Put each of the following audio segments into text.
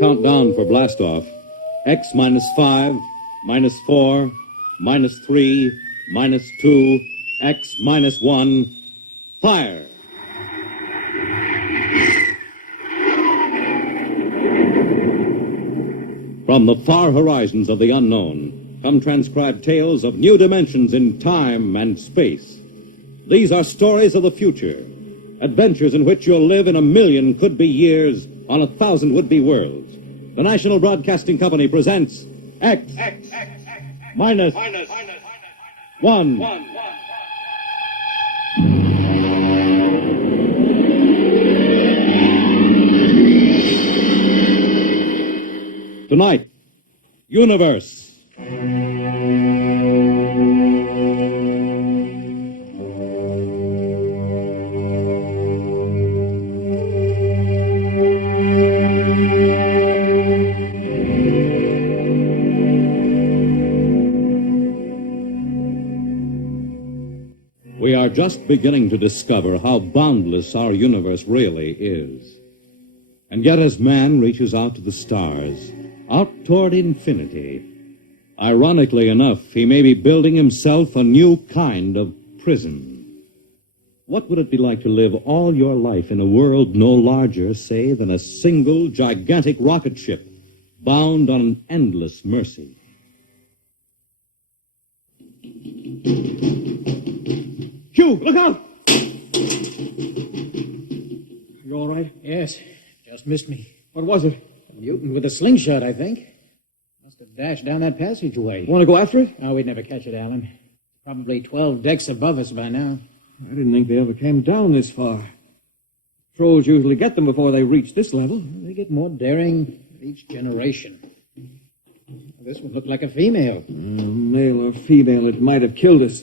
Countdown for blastoff. X minus 5, minus 4, minus 3, minus 2, X minus 1. Fire! From the far horizons of the unknown come transcribed tales of new dimensions in time and space. These are stories of the future, adventures in which you'll live in 1,000,000 could-be years on 1,000 would-be worlds. The National Broadcasting Company presents X minus 1. Tonight, Universe. We are just beginning to discover how boundless our universe really is. And yet as man reaches out to the stars, out toward infinity, ironically enough, he may be building himself a new kind of prison. What would it be like to live all your life in a world no larger, say, than a single gigantic rocket ship bound on an endless mercy? Hugh, look out! You all right? Yes, just missed me. What was it? A mutant with a slingshot, I think. Must have dashed down that passageway. Want to go after it? Oh, we'd never catch it, Alan. Probably 12 decks above us by now. I didn't think they ever came down this far. Trolls usually get them before they reach this level. They get more daring with each generation. This would look like a female. Male or female, it might have killed us.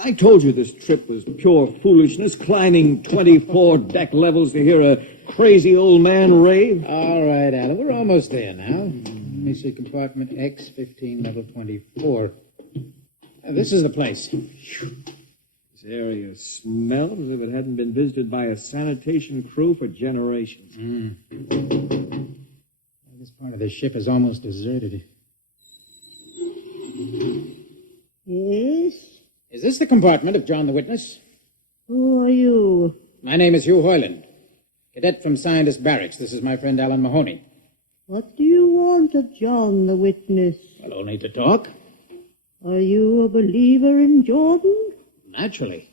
I told you this trip was pure foolishness, climbing 24 deck levels to hear a crazy old man rave. All right, Alan, we're almost there now. Let me see, compartment X, 15, level 24. This is the place. This area smells as if it hadn't been visited by a sanitation crew for generations. This part of the ship is almost deserted. Yes? Is this the compartment of John the Witness? Who are you? My name is Hugh Hoyland, cadet from Scientist Barracks. This is my friend Alan Mahoney. What do you want of John the Witness? Well, only to talk. Are you a believer in Jordan? Naturally.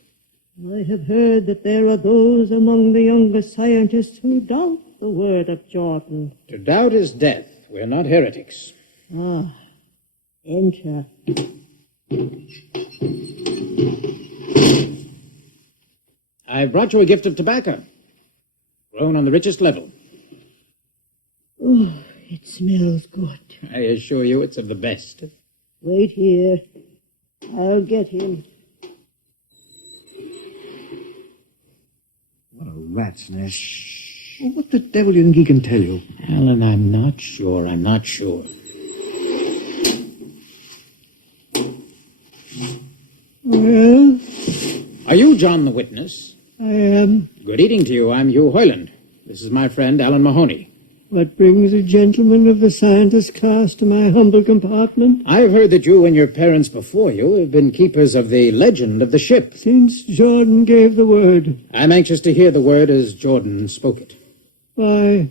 I have heard that there are those among the younger scientists who doubt the word of Jordan. To doubt is death. We're not heretics. Ah, enter. I brought you a gift of tobacco, grown on the richest level. Oh, it smells good. I assure you it's of the best. Wait here. I'll get him. What a rat's nest. Well, what the devil do you think he can tell you? Alan, I'm not sure. Well, Are you John the Witness? I am. Good evening to you. I'm Hugh Hoyland. This is my friend Alan Mahoney. What brings a gentleman of the scientist class to my humble compartment? I've heard that you and your parents before you have been keepers of the legend of the ship. Since Jordan gave the word. I'm anxious to hear the word as Jordan spoke it. Why?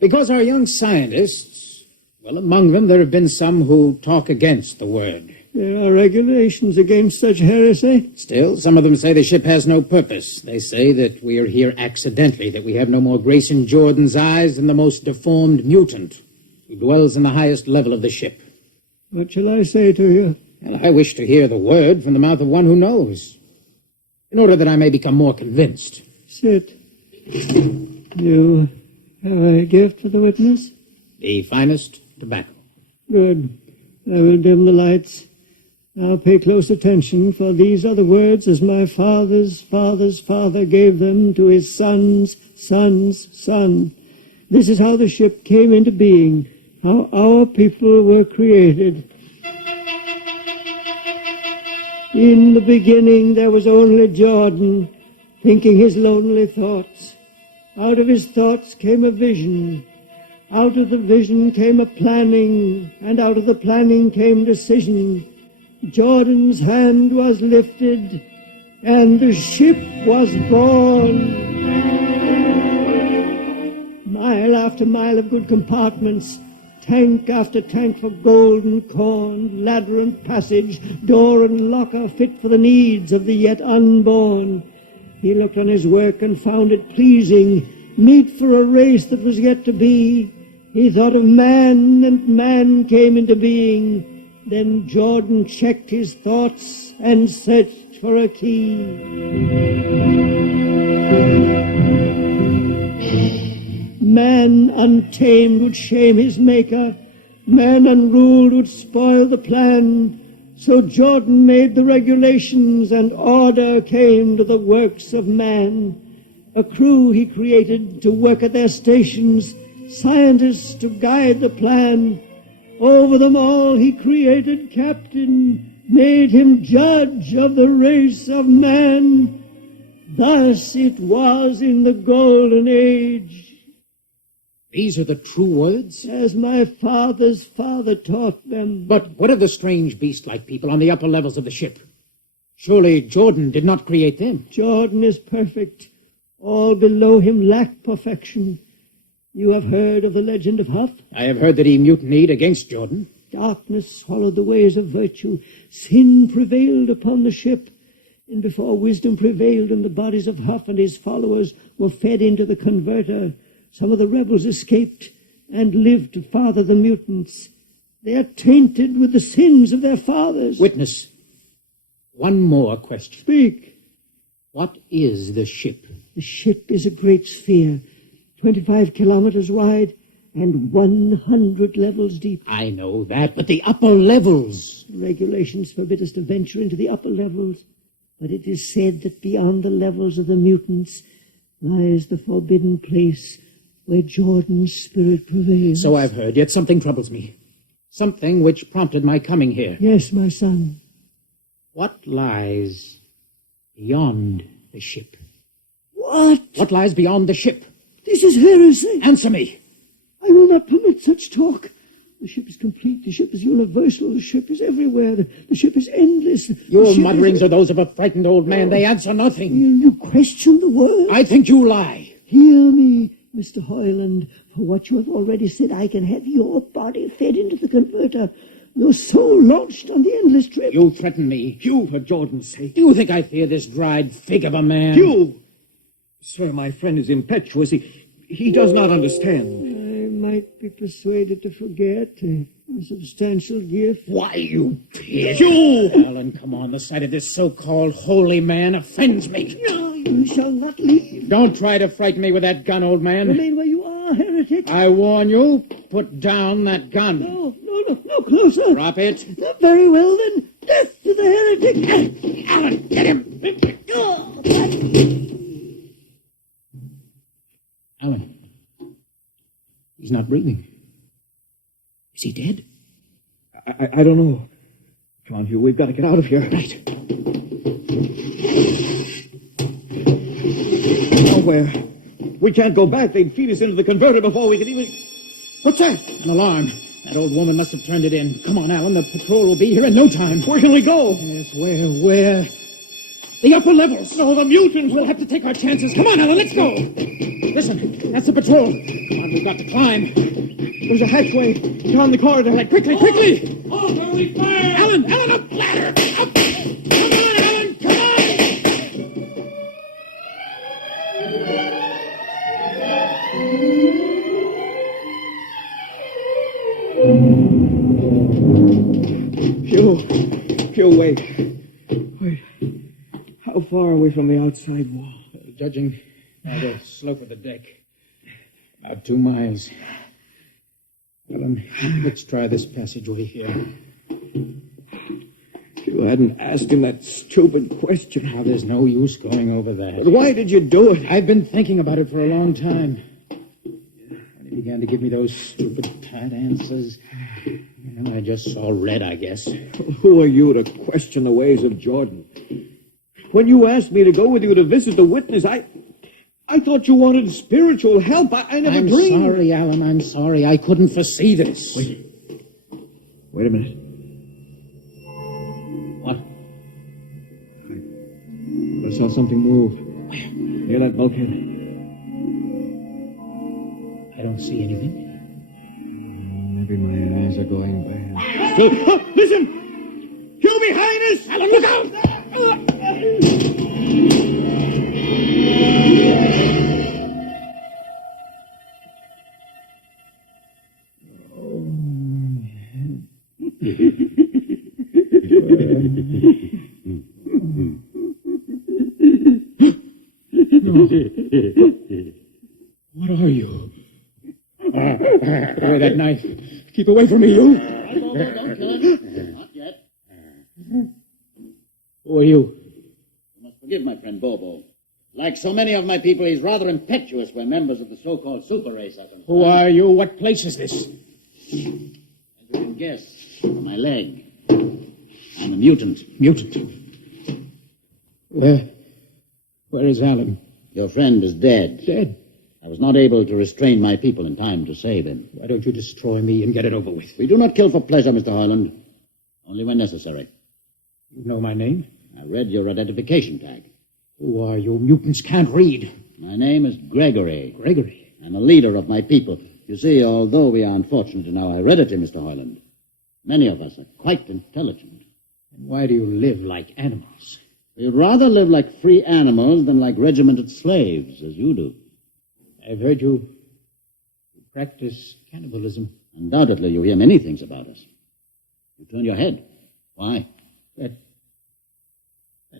Because our young scientists, well, among them there have been some who talk against the word. There are regulations against such heresy. Still, some of them say the ship has no purpose. They say that we are here accidentally, that we have no more grace in Jordan's eyes than the most deformed mutant who dwells in the highest level of the ship. What shall I say to you? Well, I wish to hear the word from the mouth of one who knows, in order that I may become more convinced. Sit. You have a gift for the witness? The finest tobacco. Good. I will dim the lights. Now pay close attention, for these are the words as my father's father's father gave them to his son's son's son. This is how the ship came into being, how our people were created. In the beginning there was only Jordan, thinking his lonely thoughts. Out of his thoughts came a vision. Out of the vision came a planning, and out of the planning came decision. Jordan's hand was lifted, and the ship was born. Mile after mile of good compartments, tank after tank for gold and corn, ladder and passage, door and locker fit for the needs of the yet unborn. He looked on his work and found it pleasing, meet for a race that was yet to be. He thought of man, and man came into being. Then Jordan checked his thoughts and searched for a key. Man untamed would shame his maker. Man unruled would spoil the plan. So Jordan made the regulations, and order came to the works of man. A crew he created to work at their stations, scientists to guide the plan. Over them all he created captain, made him judge of the race of man. Thus it was in the golden age. These are the true words? As my father's father taught them. But what of the strange beast-like people on the upper levels of the ship? Surely Jordan did not create them. Jordan is perfect. All below him lack perfection. You have heard of the legend of Huff? I have heard that he mutinied against Jordan. Darkness swallowed the ways of virtue. Sin prevailed upon the ship. And before wisdom prevailed and the bodies of Huff and his followers were fed into the converter, some of the rebels escaped and lived to father the mutants. They are tainted with the sins of their fathers. Witness, one more question. Speak. What is the ship? The ship is a great sphere, 25 kilometers wide and 100 levels deep. I know that, but the upper levels. Regulations forbid us to venture into the upper levels, but it is said that beyond the levels of the mutants lies the forbidden place where Jordan's spirit prevails. So I've heard, yet something troubles me. Something which prompted my coming here. Yes, my son. What lies beyond the ship? What? What lies beyond the ship? This is heresy. Answer me. I will not permit such talk. The ship is complete. The ship is universal. The ship is everywhere. The ship is endless. Your mutterings are those of a frightened old man. They answer nothing. You question the word? I think you lie. Hear me, Mr. Hoyland. For what you have already said, I can have your body fed into the converter. Your soul launched on the endless trip. You threaten me. You, for Jordan's sake. Do you think I fear this dried fig of a man? You! Sir, my friend is impetuous. He does not understand. I might be persuaded to forget a substantial gift. Why, you pig! You! Alan, come on. The sight of this so-called holy man offends me. No, you shall not leave. Don't try to frighten me with that gun, old man. Remain where you are, heretic. I warn you, put down that gun. No, closer. Drop it. Very well, then. Death to the heretic. Alan, get him. Alan, he's not breathing. Is he dead? I don't know. Come on, Hugh, we've got to get out of here. Right. Nowhere. We can't go back. They'd feed us into the converter before we could even... What's that? An alarm. That old woman must have turned it in. Come on, Alan, the patrol will be here in no time. Where can we go? Yes, where? The upper levels. No, the mutants. We'll have to take our chances. Come on, Alan, let's go. Listen, that's the patrol. Come on, we've got to climb. There's a hatchway down the corridor. Right, quickly. Oh, we fire! Alan, up, ladder. Up. Come on, Alan, come on. Hugh, wait. How far are we from the outside wall? Judging by the slope of the deck, about 2 miles. Alan, let's try this passageway here. You hadn't asked him that stupid question. Now, there's no use going over that. But why did you do it? I've been thinking about it for a long time. When he began to give me those stupid, tight answers, and I just saw red, I guess. Who are you to question the ways of Jordan? When you asked me to go with you to visit the witness, I I thought you wanted spiritual help. I never I'm dreamed. sorry, Alan. I'm sorry. I couldn't foresee this. Wait a minute. What? I saw something move. Near that bulkhead. I don't see anything. Maybe my eyes are going bad. Listen! You behind us! Alan, look out! What are you? Put away that knife. Keep away from me, you. Don't kill him. Not yet. Who are you? You must forgive my friend Bobo. Like so many of my people, he's rather impetuous when members of the so-called super race are concerned. Who are you? What place is this? As you can guess, from my leg, I'm a mutant. Mutant. Where is Alan? Your friend is dead. Dead. I was not able to restrain my people in time to save him. Why don't you destroy me and get it over with? We do not kill for pleasure, Mr. Hoyland. Only when necessary. You know my name? I read your identification tag. Who are you? Mutants can't read. My name is Gregory. Gregory. I'm a leader of my people. You see, although we are unfortunate in our heredity, Mr. Hoyland, many of us are quite intelligent. And why do you live like animals? We'd rather live like free animals than like regimented slaves, as you do. I've heard you practice cannibalism. Undoubtedly, you hear many things about us. You turn your head. Why? That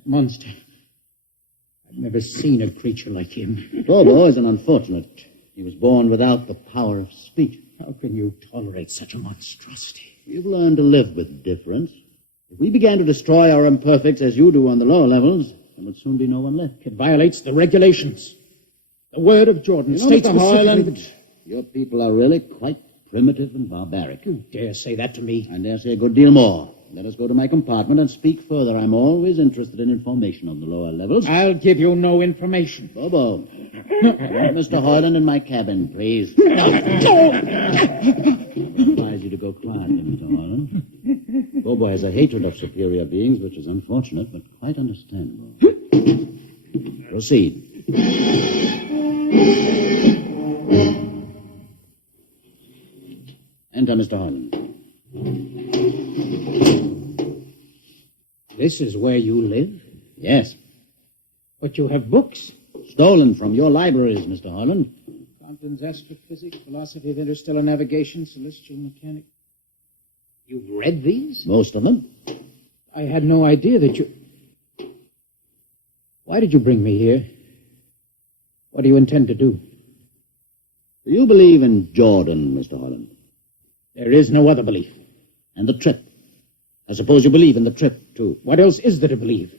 monster. I've never seen a creature like him. Bobo is an unfortunate. He was born without the power of speech. How can you tolerate such a monstrosity? We've learned to live with difference. If we began to destroy our imperfects as you do on the lower levels, there would soon be no one left. It violates the regulations. The word of Jordan You know, states Mr. specifically Hoyland, that- your people are really quite primitive and barbaric. You dare say that to me? I dare say a good deal more. Let us go to my compartment and speak further. I'm always interested in information on the lower levels. I'll give you no information. Bobo. Mr. Hoyland in my cabin, please. I advise you to go quietly, Mr. Hoyland. Bobo has a hatred of superior beings, which is unfortunate, but quite understandable. Proceed. Enter, Mr. Hoyland. This is where you live? Yes. But you have books. Stolen from your libraries, Mr. Hoyland. Compton's Astrophysics, Philosophy of Interstellar Navigation, Celestial Mechanics. You've read these? Most of them. I had no idea that you... Why did you bring me here? What do you intend to do? Do you believe in Jordan, Mr. Hoyland? There is no other belief. And the trip? I suppose you believe in the trip, too. What else is there to believe?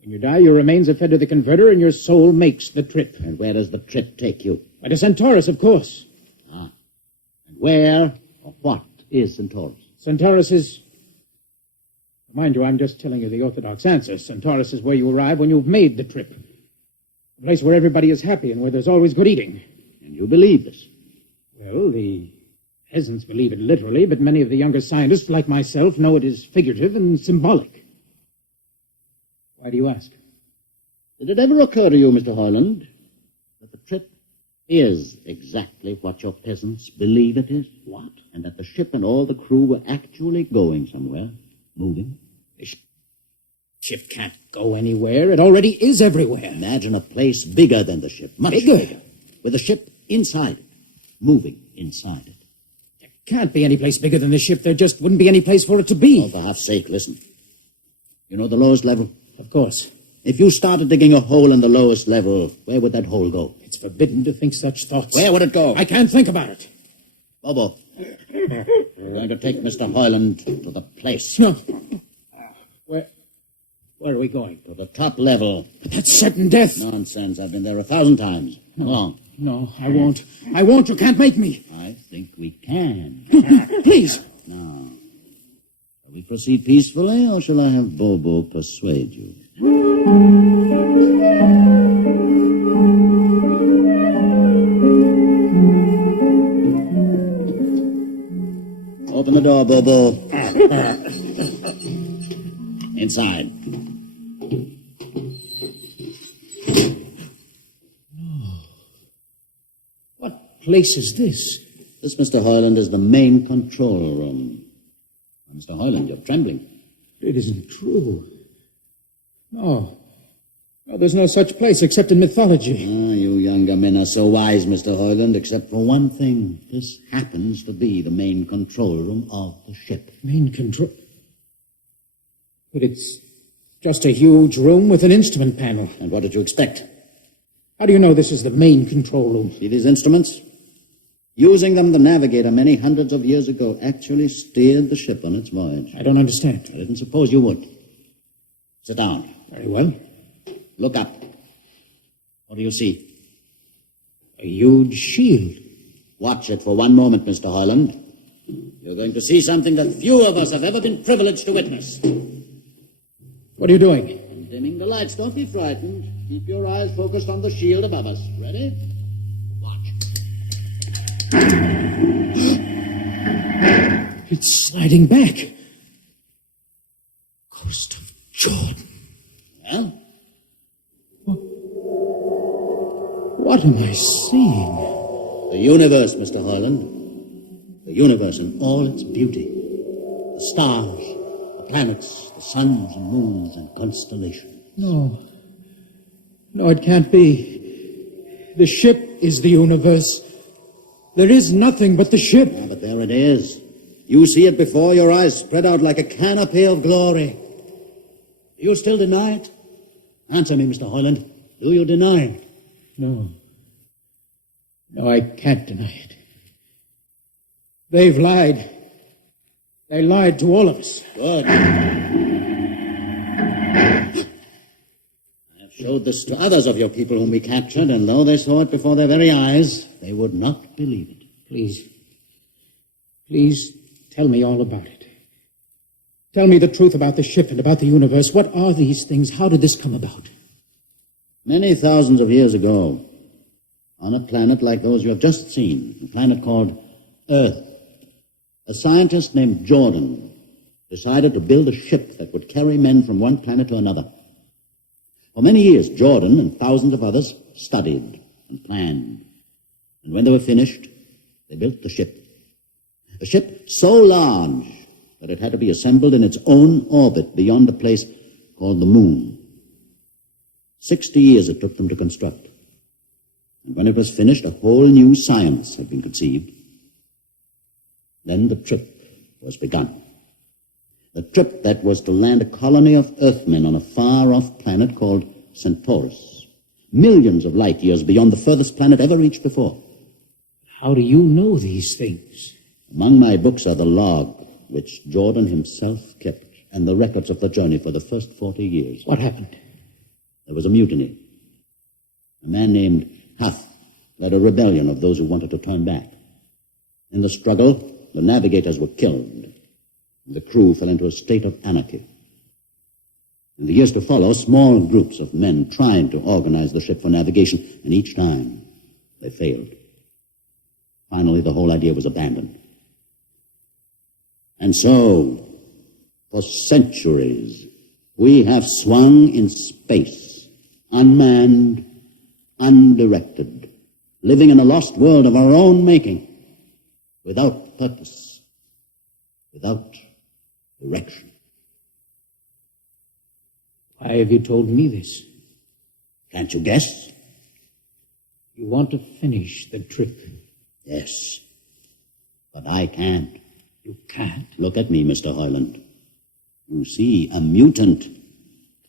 When you die, your remains are fed to the converter, and your soul makes the trip. And where does the trip take you? By to Centaurus, of course. And where or what is Centaurus? Centaurus is... Mind you, I'm just telling you the orthodox answer. Centaurus is where you arrive when you've made the trip. A place where everybody is happy and where there's always good eating. And you believe this? Well, the peasants believe it literally, but many of the younger scientists, like myself, know it is figurative and symbolic. Why do you ask? Did it ever occur to you, Mr. Hoyland, that the trip is exactly what your peasants believe it is? What? And that the ship and all the crew were actually going somewhere, moving? The ship can't go anywhere. It already is everywhere. Imagine a place bigger than the ship, much Bigger? bigger, with the ship inside it, moving inside it. There can't be any place bigger than the ship. There just wouldn't be any place for it to be. Oh, for half's sake, listen. You know the lowest level? Of course. If you started digging a hole in the lowest level, where would that hole go? It's forbidden to think such thoughts. Where would it go? I can't think about it. Bobo, we're going to take Mr. Hoyland to the place. No. Where are we going? To the top level. But that's certain death. Nonsense. I've been there 1,000 times. Come along. No, I won't. I won't. You can't make me. I think we can. Please. Now, shall we proceed peacefully, or shall I have Bobo persuade you? the door, Bobo. Inside. What place is this? This, Mr. Hoyland, is the main control room. Mr. Hoyland, you're trembling. It isn't true. No. No, there's no such place except in mythology. Ah, you younger men are so wise, Mr. Hoyland, except for one thing. This happens to be the main control room of the ship. Main control? But it's just a huge room with an instrument panel. And what did you expect? How do you know this is the main control room? See these instruments? Using them, the navigator many hundreds of years ago actually steered the ship on its voyage. I don't understand. I didn't suppose you would. Sit down. Very well. Look up. What do you see? A huge shield. Watch it for one moment, Mr. Hoyland. You're going to see something that few of us have ever been privileged to witness. What are you doing? I'm dimming the lights. Don't be frightened. Keep your eyes focused on the shield above us. Ready? Watch. It's sliding back. Ghost of Jordan. Well? What am I seeing? The universe, Mr. Hoyland. The universe in all its beauty. The stars, the planets, the suns and moons and constellations. No. No, it can't be. The ship is the universe. There is nothing but the ship. Yeah, but there it is. You see it before your eyes, spread out like a canopy of glory. Do you still deny it? Answer me, Mr. Hoyland. Do you deny it? No. No, I can't deny it. They've lied. They lied to all of us. Good. I have showed this to others of your people whom we captured, and though they saw it before their very eyes, they would not believe it. Please tell me all about it. Tell me the truth about the ship and about the universe. What are these things? How did this come about? Many thousands of years ago, on a planet like those you have just seen, a planet called Earth, a scientist named Jordan decided to build a ship that would carry men from one planet to another. For many years, Jordan and thousands of others studied and planned. And when they were finished, they built the ship. A ship so large that it had to be assembled in its own orbit beyond a place called the moon. 60 years it took them to construct. And when it was finished, a whole new science had been conceived. Then the trip was begun. The trip that was to land a colony of Earthmen on a far-off planet called Centaurus, millions of light years beyond the furthest planet ever reached before. How do you know these things? Among my books are the log, which Jordan himself kept, and the records of the journey for the first 40 years. What happened? There was a mutiny. A man named Huth led a rebellion of those who wanted to turn back. In the struggle, the navigators were killed. The crew fell into a state of anarchy. In the years to follow, small groups of men tried to organize the ship for navigation, and each time they failed. Finally, the whole idea was abandoned. And so, for centuries, we have swung in space, unmanned, undirected, living in a lost world of our own making, without purpose, without direction. Why have you told me this? Can't you guess? You want to finish the trip. Yes, but I can't. You can't. Look at me, Mr. Hoyland. You see, a mutant,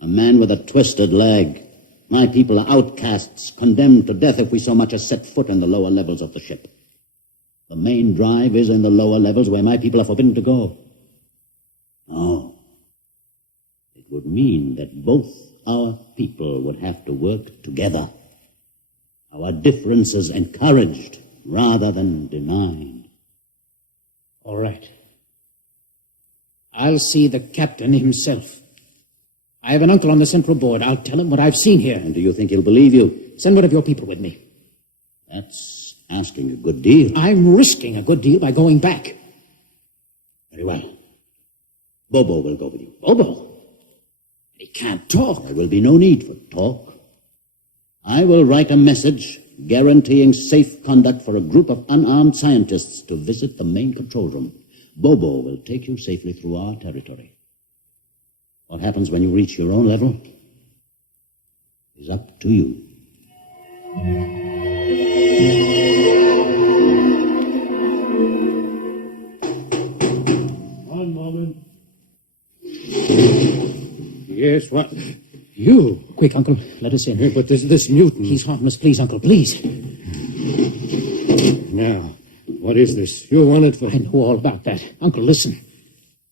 a man with a twisted leg. My people are outcasts, condemned to death if we so much as set foot in the lower levels of the ship. The main drive is in the lower levels where my people are forbidden to go. No. It would mean that both our people would have to work together. Our differences encouraged rather than denied. All right. I'll see the captain himself. I have an uncle on the Central Board. I'll tell him what I've seen here. And do you think he'll believe you? Send one of your people with me. That's asking a good deal. I'm risking a good deal by going back. Very well. Bobo will go with you. Bobo? He can't talk. There will be no need for talk. I will write a message guaranteeing safe conduct for a group of unarmed scientists to visit the main control room. Bobo will take you safely through our territory. What happens when you reach your own level is up to you. One moment. Yes, what? You? Quick, Uncle, let us in. But this mutant... He's harmless, please, Uncle, please. Now, what is this? You're wanted for... I know all about that. Uncle, listen.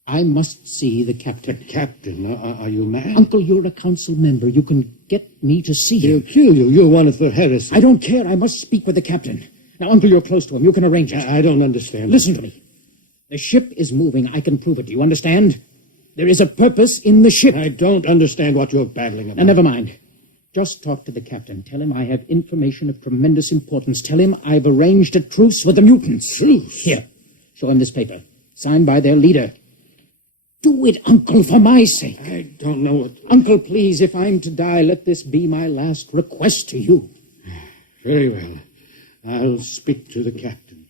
I must see the captain. Captain, are you mad? Uncle, you're a council member. You can get me to see He'll him. kill you. You're wanted for heresy. I don't care. I must speak with the captain. Now, Uncle, you're close to him. You can arrange it. I don't understand. Listen to me. The ship is moving. I can prove it. Do you understand? There is a purpose in the ship. I don't understand what you're babbling about. Now, never mind. Just talk to the captain. Tell him I have information of tremendous importance. Tell him I've arranged a truce with the mutants. Truce? Here, show him this paper. Signed by their leader. Do it, Uncle, for my sake. I don't know what... Uncle, please, if I'm to die, let this be my last request to you. Very well. I'll speak to the captain.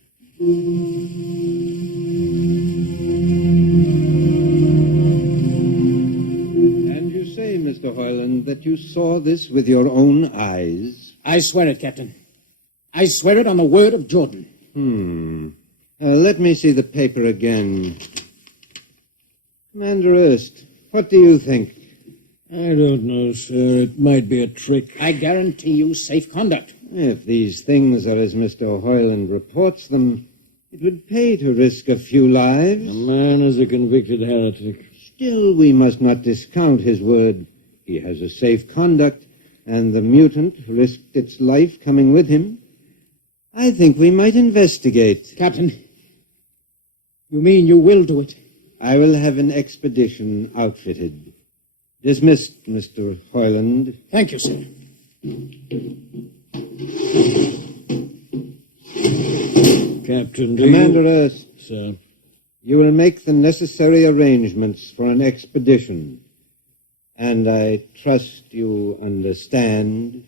And you say, Mr. Hoyland, that you saw this with your own eyes? I swear it, Captain. I swear it on the word of Jordan. Let me see the paper again. Commander Erst, what do you think? I don't know, sir. It might be a trick. I guarantee you safe conduct. If these things are as Mr. Hoyland reports them, it would pay to risk a few lives. The man is a convicted heretic. Still, we must not discount his word. He has a safe conduct, and the mutant risked its life coming with him. I think we might investigate. Captain, you mean you will do it? I will have an expedition outfitted. Dismissed, Mr. Hoyland. Thank you, sir. Captain, do Commander you... Erst, Sir. you will make the necessary arrangements for an expedition. And I trust you understand.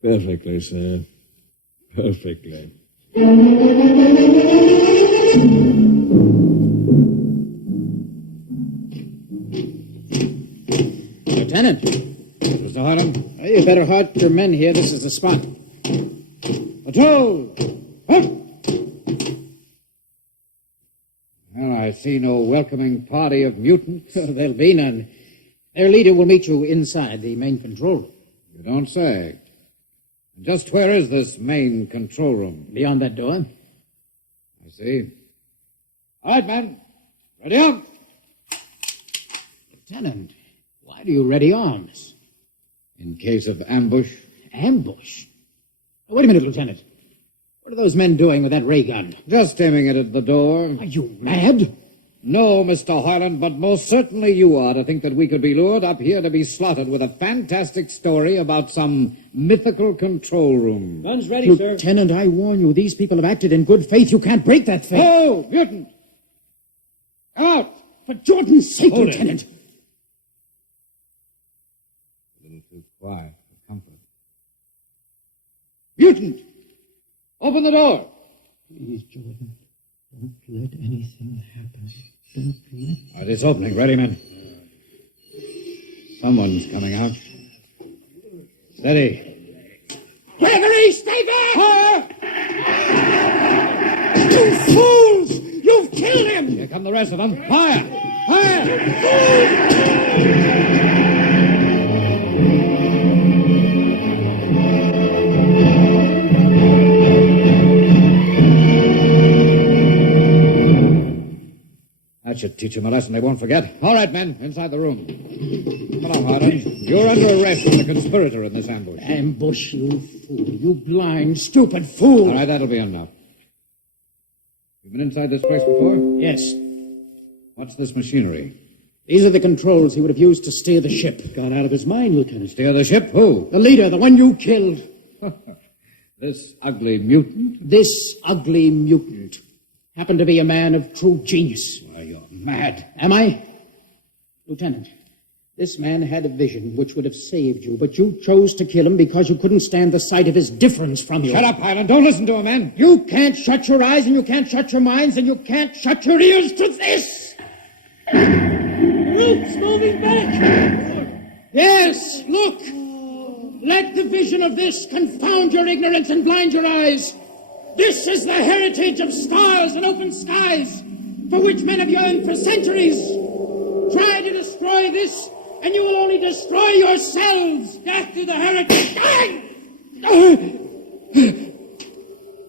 Perfectly, sir. Perfectly. Lieutenant. Mr. Harlem? You better halt your men here. This is the spot. Patrol! Halt! Well, I see no welcoming party of mutants. There'll be none. Their leader will meet you inside the main control room. You don't say. Just where is this main control room? Beyond that door. I see. All right, men. Ready up. Lieutenant, why do you ready arms? In case of ambush. Ambush? Wait a minute, Lieutenant. What are those men doing with that ray gun? Just aiming it at the door. Are you mad? No, Mr. Hoyland, but most certainly you are to think that we could be lured up here to be slaughtered with a fantastic story about some mythical control room. Guns ready, sir. Lieutenant, I warn you, these people have acted in good faith. You can't break that faith. Oh, mutant! Come out! For Jordan's sake, Hold it. Lieutenant. A little too quiet for comfort. Mutant! Open the door! Please, Jordan, don't let anything happen. Don't let... All right, it's opening. Ready, men. Someone's coming out. Steady. Gregory, stay back! Fire! You fools! You've killed him! Here come the rest of them. Fire! Fire! That should teach them a lesson they won't forget. All right, men, inside the room. Come on, Harlan. You're under arrest as a conspirator in this ambush. Ambush, you fool. You blind, stupid fool. All right, that'll be enough. You've been inside this place before? Yes. What's this machinery? These are the controls he would have used to steer the ship. Gone out of his mind, Lieutenant. Steer the ship? Who? The leader, the one you killed. This ugly mutant? This ugly mutant. happened to be a man of true genius. Why, you're mad. Am I? Lieutenant, this man had a vision which would have saved you, but you chose to kill him because you couldn't stand the sight of his difference from you. Shut up, Highland. Don't listen to him, man. You can't shut your eyes, and you can't shut your minds, and you can't shut your ears to this! Roof's moving back! Yes, look! Let the vision of this confound your ignorance and blind your eyes. This is the heritage of stars and open skies, for which men have yearned for centuries. Try to destroy this, and you will only destroy yourselves. Death to the heritage.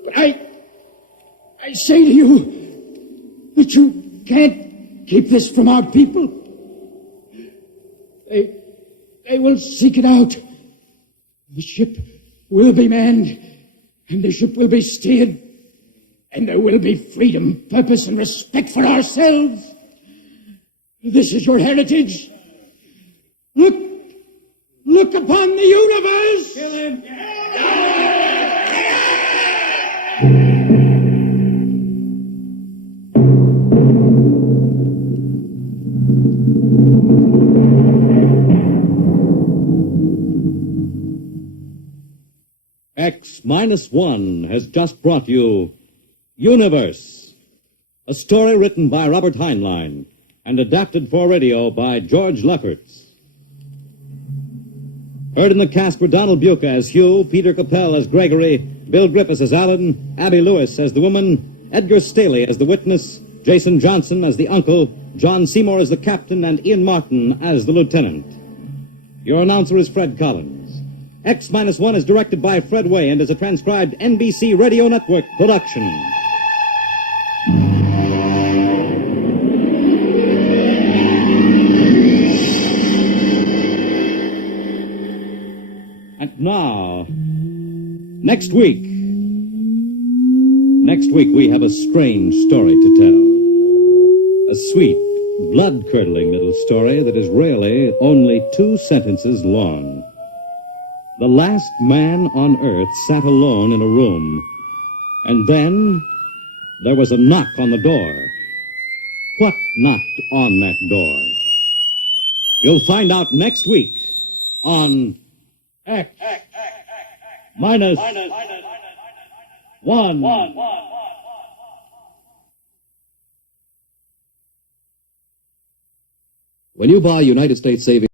But I say to you that you can't keep this from our people. They will seek it out. The ship will be manned, and the ship will be steered, and there will be freedom, purpose, and respect for ourselves. This is your heritage. Look upon the universe. Kill him. X-1 has just brought you Universe, a story written by Robert Heinlein and adapted for radio by George Lefferts. Heard in the cast were Donald Buca as Hugh, Peter Capell as Gregory, Bill Griffiths as Alan, Abby Lewis as the woman, Edgar Staley as the witness, Jason Johnson as the uncle, John Seymour as the captain, and Ian Martin as the lieutenant. Your announcer is Fred Collins. X-1 is directed by Fred Way and is a transcribed NBC Radio Network production. And now, next week we have a strange story to tell. A sweet, blood-curdling little story that is really only 2 sentences long. The last man on Earth sat alone in a room, and then there was a knock on the door. What knocked on that door? You'll find out next week on X minus 1. When you buy United States savings